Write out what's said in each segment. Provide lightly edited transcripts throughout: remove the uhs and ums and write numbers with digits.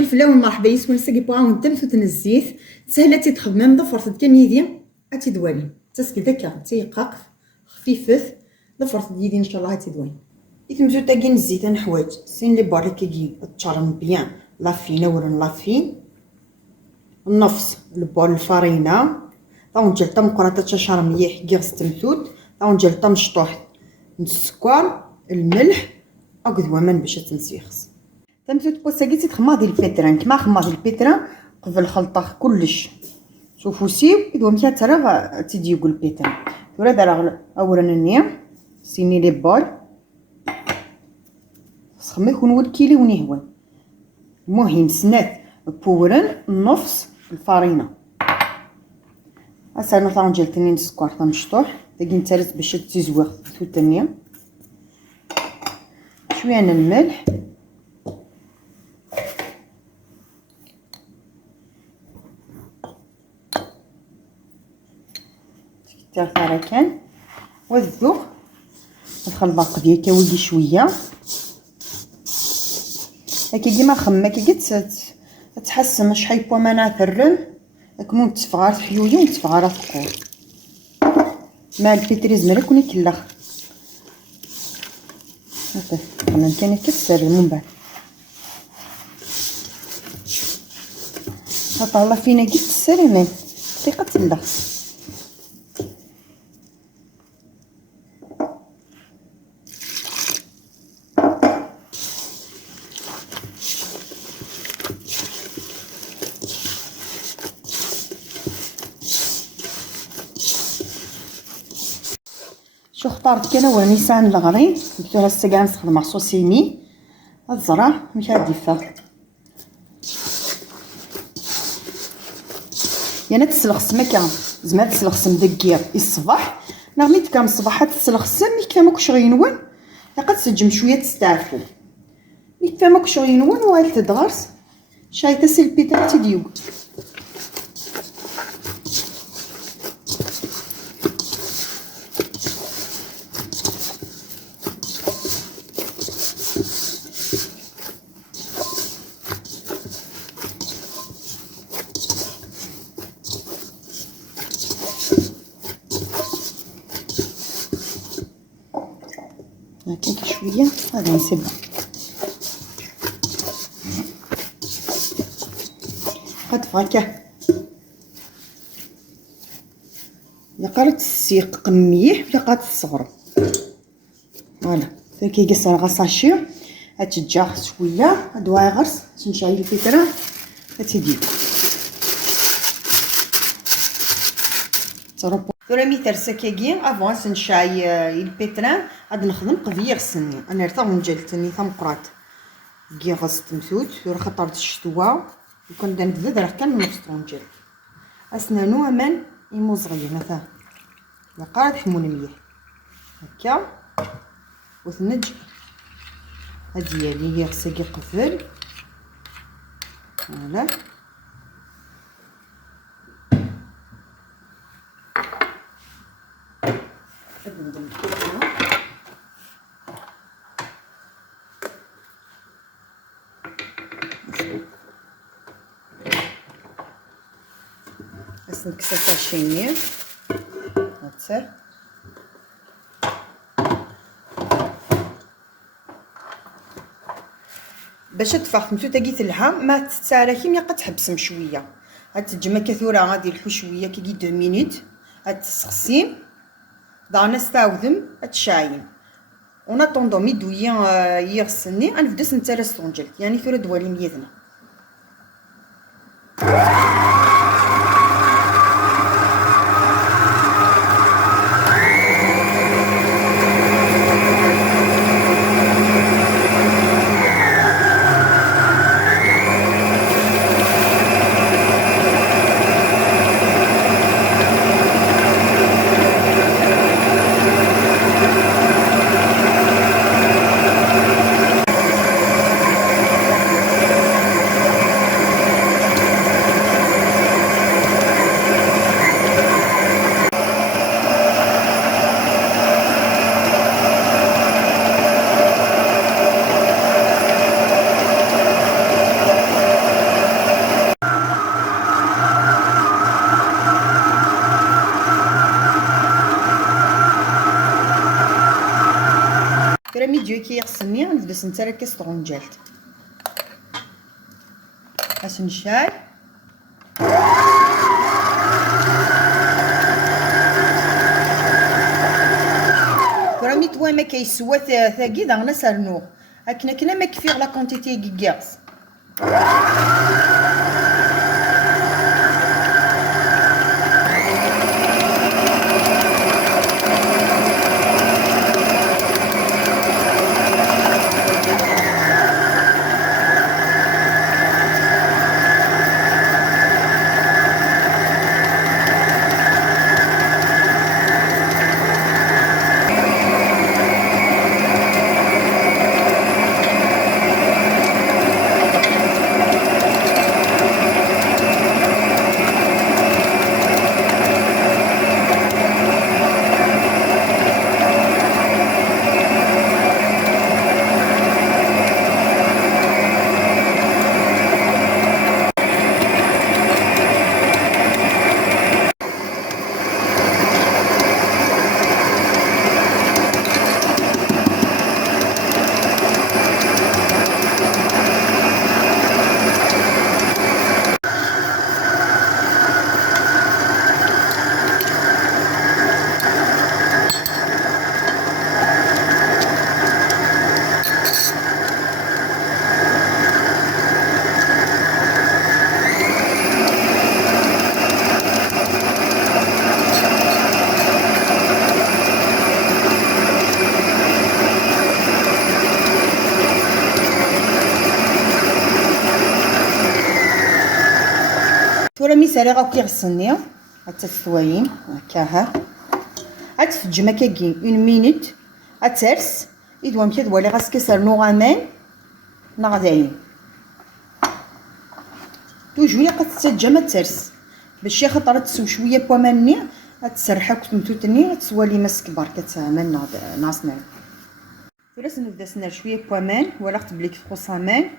الفلفله والملح بايس ونسقي باون تمثوت الزيت سهلة تخدم ضفرت كان يدي اتدوالي تسكي داكا تيقاق خفيفث ضفرت يدي ان شاء الله تدوالي يتمزو تاكين الزيت نحواج سين لي بارك كي تشرم بيان لافين ورن لافين النفس البول الفرينه طون جال تم قراطه تشرم مليح كيغس تمثوت طون جال تم شطوح السكر الملح اكدوا من باش تنسيخس تمثوت بوساكي تخماضي البيتران كما خماضي البيتران قبل الخلطه كلش شوفوا سيو اذا مشات ترى تيجي يقول بيتران ورا دار اورانني سيني لي بول خصهم يكونوا الكيلو ونهوان المهم سنات بورن نص الفرينه اسانا طون ديال تنين السكر تنشطوح تاكي نترس باش تزوغ ثوتانيه شويه من الملح تاع كان والذوق الخلباق ديالك ولدي شويه هكا كيما خما كي تحسن شحال بوا مناث الرم كمون تفغار حيويا وتفغار ثقور مع البيتريز مالك كوني كلاخ هكا خمم كان يكسر من بعد طالع فينا كي السلامه دقيقه تلاخ شو اختارت كان هو نيسان الغرين قلت له هسه كاع نستخدم مع صوصيمي الزرع مش هادي فا يعني تسلخص مكان زعما تسلخص دكير الصباح نغميت كام الصباح تسلخص مي كفا شغينون يقد تسجم شويه تستعفو مي كفا شغينون وغير تدغرس شايته سلبيتا تديو هاكا شويه هذا نسيبها قد فاكا يقرت السيق قميح يقات الصغر فوالا كي قصر غصاشي هتجا شويه هادوا غرس تنشعل الفكره هتدي تربو رامي ترسكاكي افونس نشاي البيتران غادي نخدم قضيه غسني انا رتا ونجلتني ثمقرات كي غسلت تمثوت راه خطرت الشتوى وكنت نبدا راه كان نص طونجل اسنانو امان يمو صغير مثلا لقات حمول مليح هكا وثنج هادي هي غساكي قفل فوالا نكسر الشينير هتصير باش تفاخ نتو تاقيت لها ما تتساراكي مي قد تحبسم شويه هاد تجمع كثوره غادي الحو شويه كي 2 مينوت هاد تسخسيم دانا ستاوذم هتشاين اون اتوندو ميدويا يغسلني غنبدا نترس طونجل يعني ثوره دوالي ميزنا كي يغسلني نبدا نترى كاس طرونجالت باش نشال. فرامي توا ما كيسوا ثاقي داغنا سرنوغ هكنا كنا ما كفيغ لا كونتيتي كيكاس. فرامي سالي غا كيغسلني حتى الثوايم هكاها عاد تفجم هكا كي 1 مينوت اترس يدوى مشات والي غاس كيسر نوغامان نغداين توجويا قد تسجم ترس باش خاطر تسوي شويه بوماني تسرحها كتمتوتني تسوالي ماسك بركه مان ناصنا فراس نبدا سنر شويه بومان ولا قبلك خصامان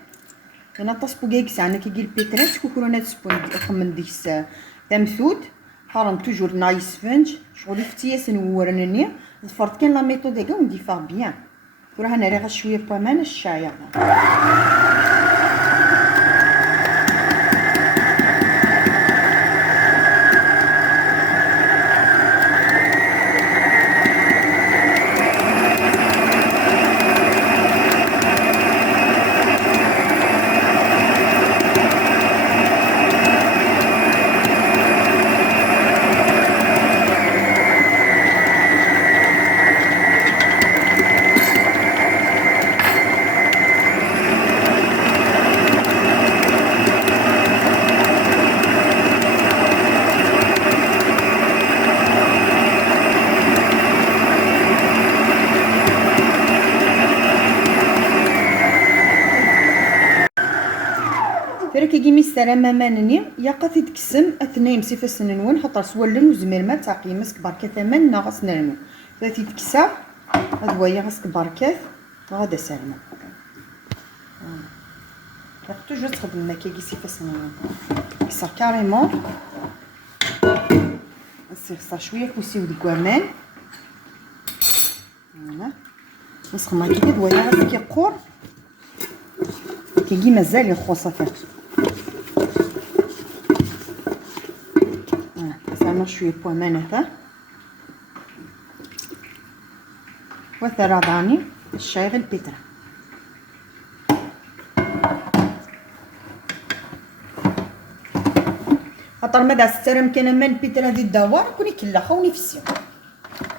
انا طاس بوكاك ساعه كي جيل بيترات كوكرونات سبون خمن ديكس تمثود قارن توجور نايس فنج شغل فتياس نورنني ظفرت كان لا ميثود هكا وندي فار بيان راه انا راه شويه بومان الشايع. فرا كي جيمي السلامه مانني يا قاطي تكسم اثنين سيفاس نون خاطر سولن وزمير ما تعقي مسك بركه ثمن ناقص نرمو ثلاثي تكسا هاد هي غاسك بركات غادا سالمه راك توجور تخدم ما كي سيفاس نون كسا كاريمون نصير شويه كوسيو ديك كوامان فوالا نسخما كي هاد هي غاسك يقور كي مازال يخوص فيها زعما شويه بومان هذا وثراداني الشايغ البيترا خاطر مادا سترم كان من البيترا دي الدوار كوني كلا خوني في السيو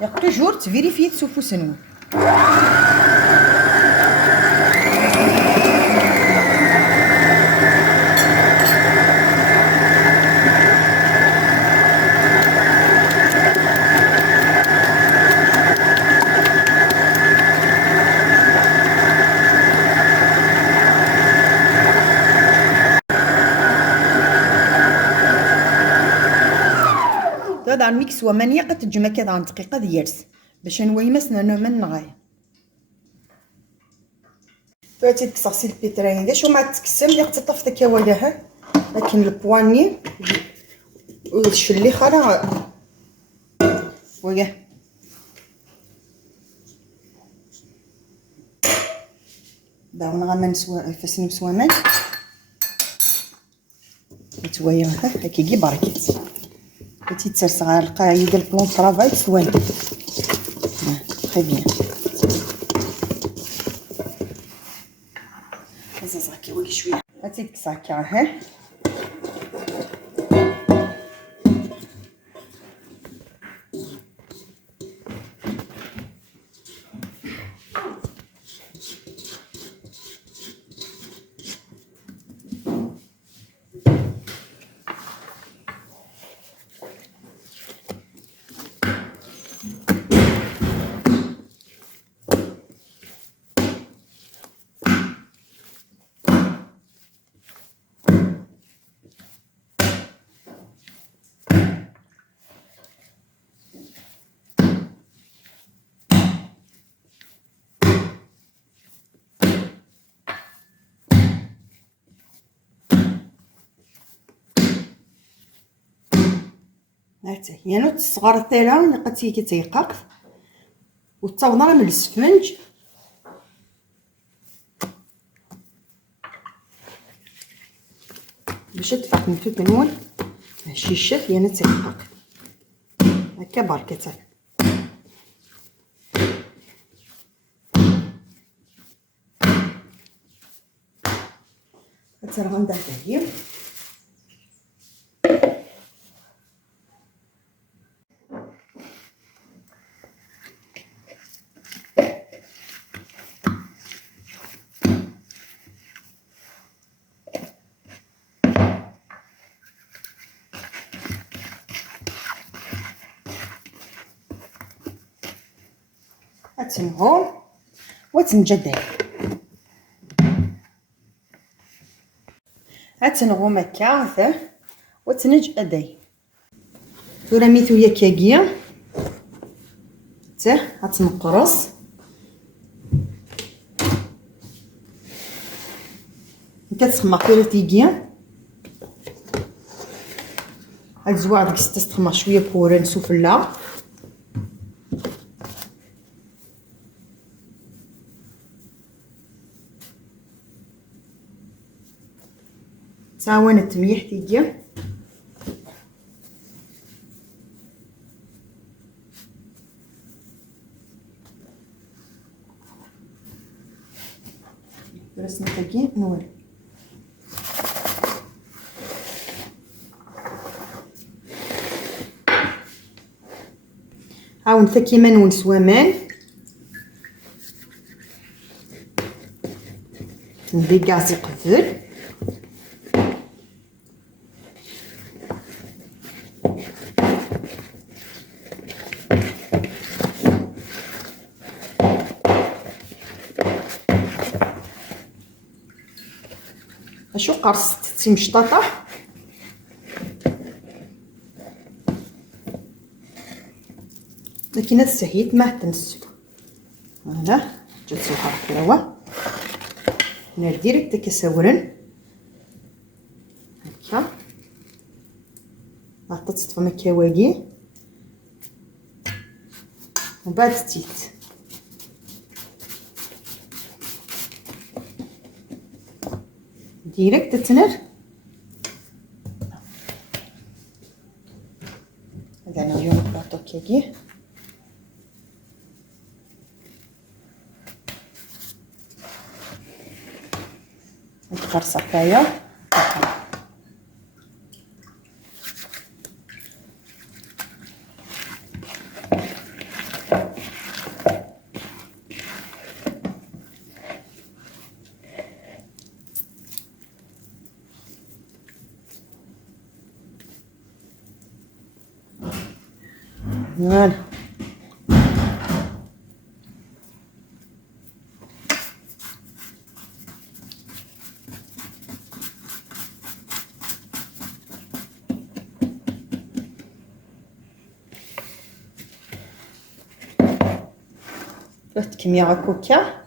ياك توجور تفيريفي تسوفو سنون. هذا الميكس ومانية قد تجمع كذا عن دقيقة ديالس باش نوي مسنا من نغاية فاتي تكساسي البيترين داش وما تكسم اللي قد تطفت كوالاها لكن البواني والشلي خلا وياه داون غاما فاسني بسوامان نتوايا هكا كي بركات بغيتي تسرسغ على القاعده البلون طرافاي سوان تري بيان زعما كي وقت شويه هاتي ديك الساكه ها هاتي هي نوت الصغار تاعها اللي قتي كيتيقق والتوضره من السفنج باش تفاق من توت نمول ماشي الشاف هي نتيقق هكا بركه هاتي راه غندير هي هاتنهو وتنجدل هاتنغو مكا هذا وتنج اداي ثورا ميثو يا كاكيا حتى هتنقرص كتسخما كيرا تيكيا هاد الزواع ديك تستخما شويه كورن سفلا تعاون التميح تيجي درسنا تاكي نوري عاون كيما نونس وامان ندير غازي قبل اشو قرصت تي مشطاطه لكن هذا السهيت ما تنسو هنا جات سوحه حلاوه نار ديريكت كسورن هكا عطات تطفى كواكي ومن بعد تيت ديريكت تنر هذا انا اليوم بلاطو كيكي نقرص هكايا فوالا درت كميه كوكا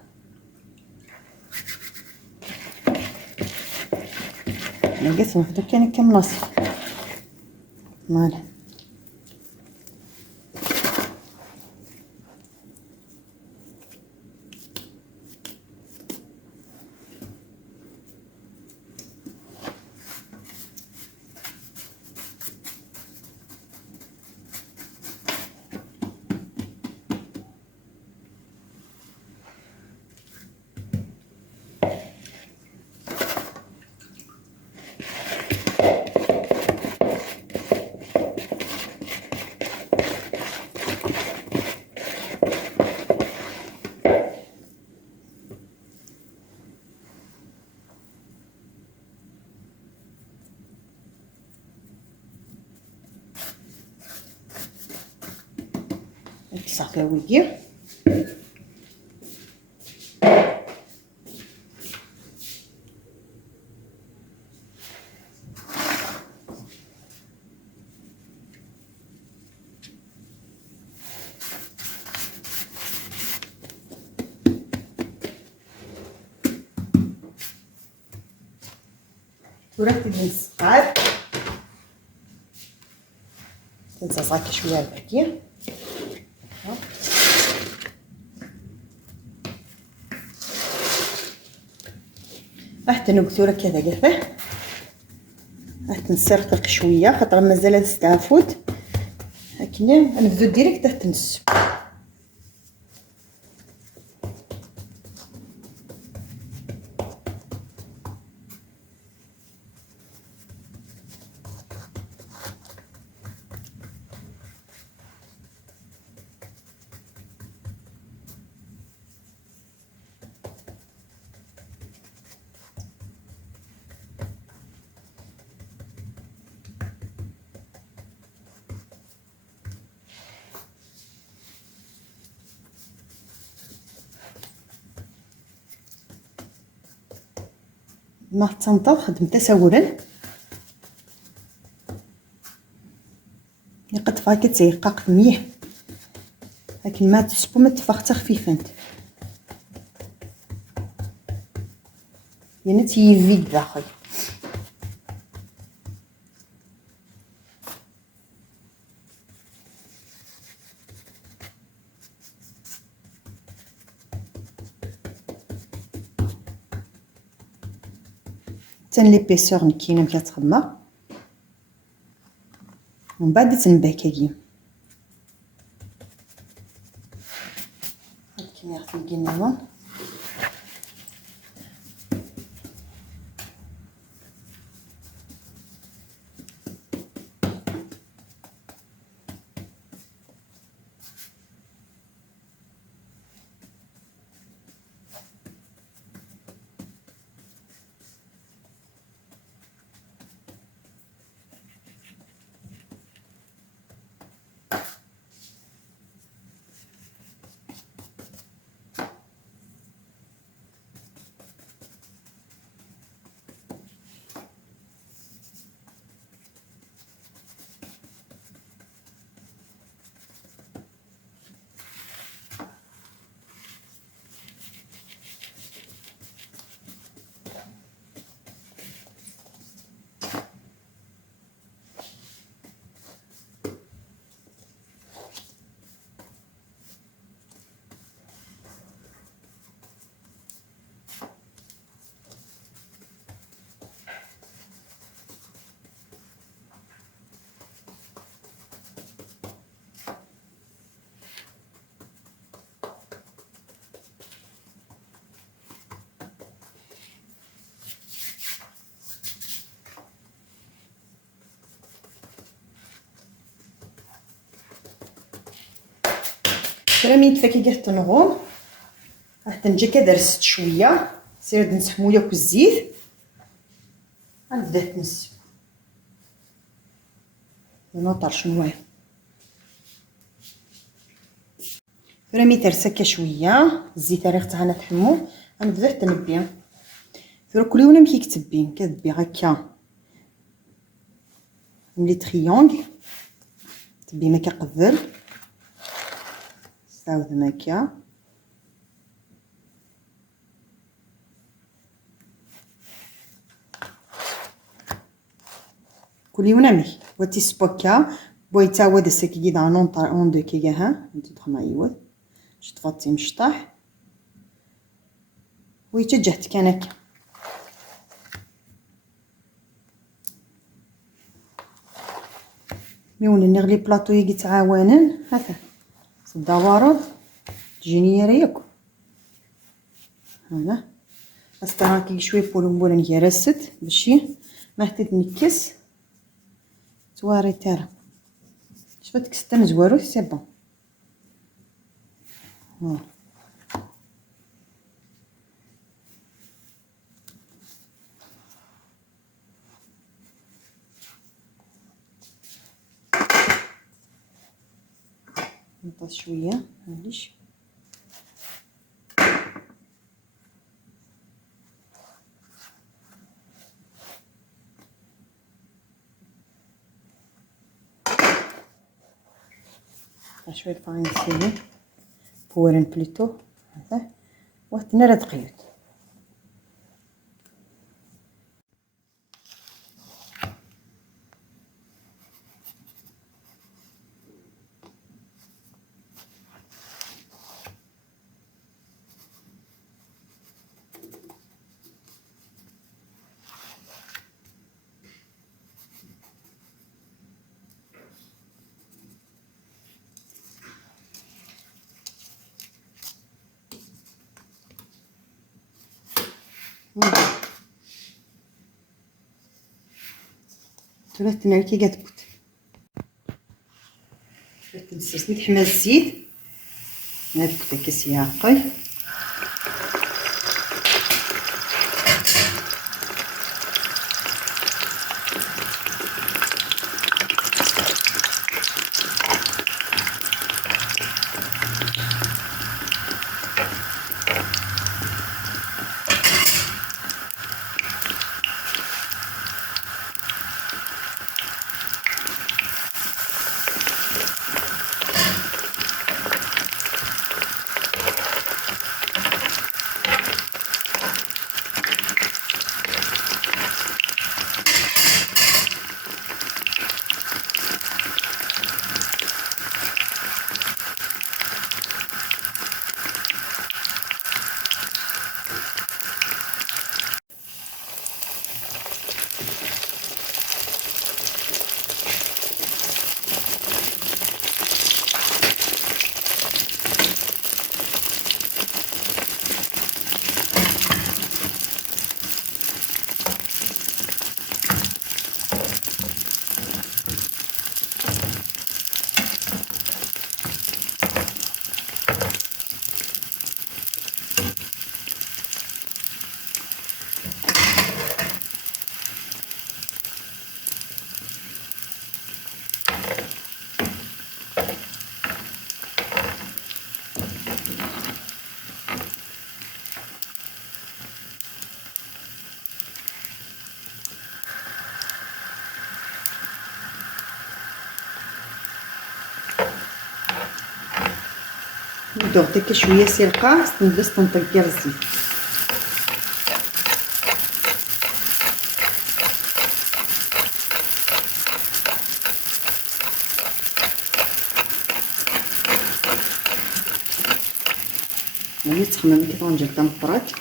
لقيت ناخذ كان كم نصف فوالا صافي ولدي. وراه تدي نسقعد تنزعزعك شويه هكاكي. راح تنقثو راه كذا قفه. راح تنسرطق شويه خاطر مازال تستعفوت. هكذا نبدو ديريكت حتى تنسو. ما تنطب خدمتها ساورا قد فاكت تيقاق مليح، لكن ما تسبو ما تفاخته خفيفانت يعني تيفيد داخل. تان ليبيسور نكينا ملي تخمر ومن بعد تنباكاكي. هاد كيما غتلقي النيرون راه تفاكي كاع تنغوم. راح نجي كدا رست شويه سير نسحمو ياك الزيت غنبدا تنسب ونوطر شنواه. راه ترسكه شويه الزيت راه تاعنا تحمو غنبدا تنبي. كلي ولا ملي كتبين كتبي هكا ملي تريونغل تبي ما كقبل تعاود هكا كلي ونامي وتي سبوكا بويتا ود سكي دا نونطا اون دو كي ها انت تخما ايوه شطفاتي مشطح ويتجهت كانك ميون نغلي بلاطو يجي تعاونن هذا الدوارض تجيني ريك هذا استراكي شويه بولون بولن يرست باش ما حتى تنكس تواري ترى شفت كسته مزوارو سي بون. نطش شويه معليش. شويه الفرين سيلي بورين بليتو هذا واحد نرى دقيق. ثلاث نعوتي قاعد تبوت تنسسني تحمى الزيت هاد بوتا كاس ياقي نبداو غدا شويه سلقه نبدا نطيب ديال الزيت. ملي تخمم كي طونجي بدا مطرات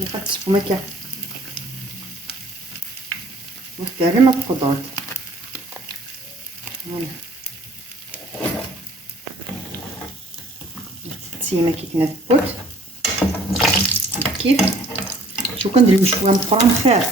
نحط سبومه واحده ما تقدرت هنا تسيما كي كنا تبوت كيف شو كندير شويه مفرم خير.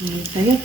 هيا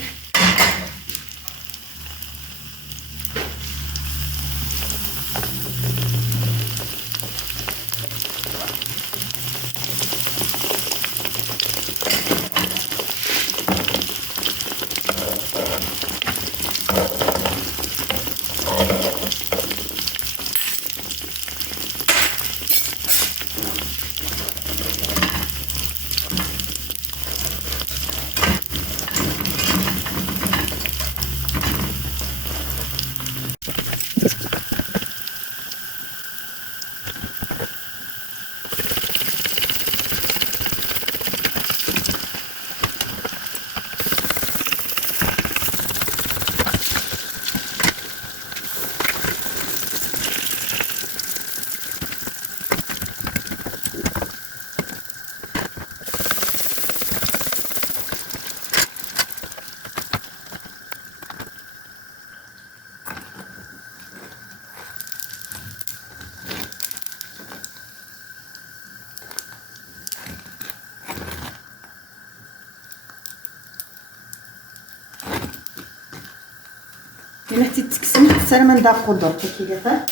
إلا حتى تكسم حتى ما ندير قدر كي قطع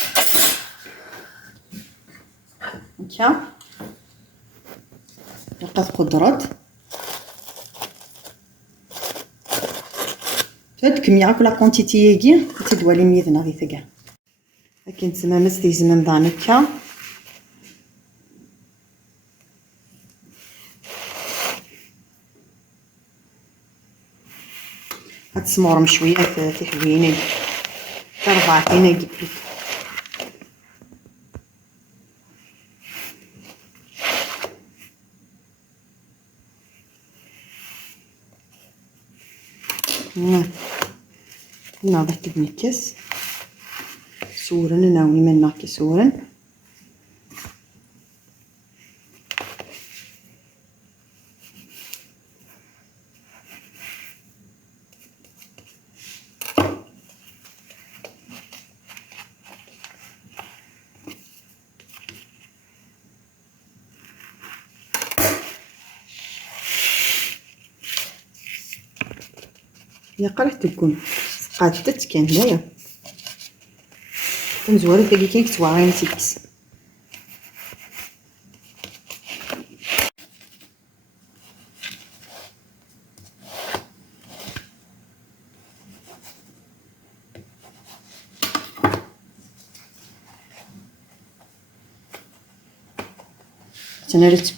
هكا لقات قدرات هاد الكميه هاك لا كونتيتي ياكي تدوالي ميدنا غير كاع لكن تما مستيزم دان هكا هاد السمور شويه في حويني ربعتين هاكي هنا ضحك بنكس سورن ناوي من ناكي سورن هي قرحت تكون قادت كان هنايا كنزوالو تاكي كاين كتوعين تيكس تنرتب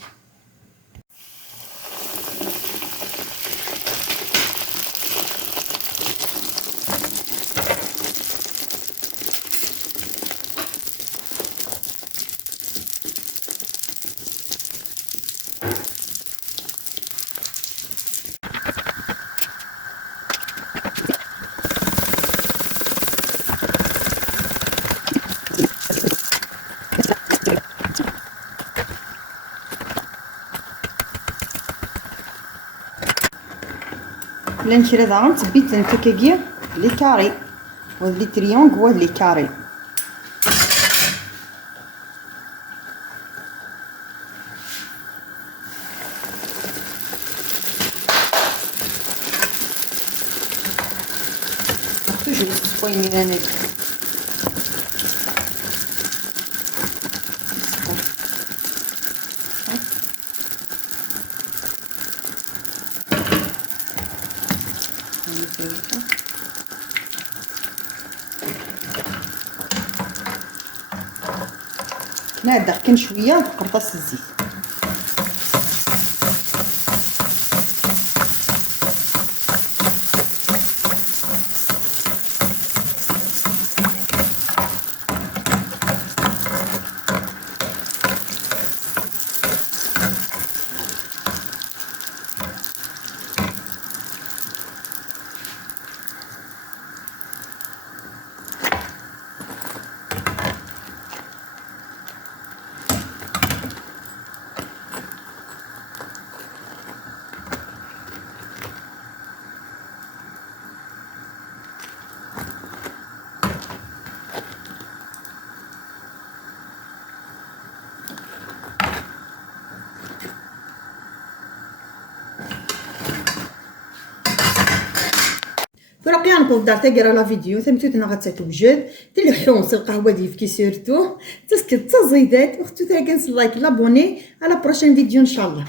لا نشري داغا تبيت نتكاكي لي كاري وهاد لي تريونغ وهاد لي كاري توجور سبويني انا نعدق كان شويه بقرطاس الزيت دروك نقول الدار تاقرا لا فيديو ثمتوتنا غتوجد تلي حونس القهوه ديفكي سيرتو تسكت تزيدات وختو تاكنس لايك لابوني على بروشين فيديو ان شاء الله.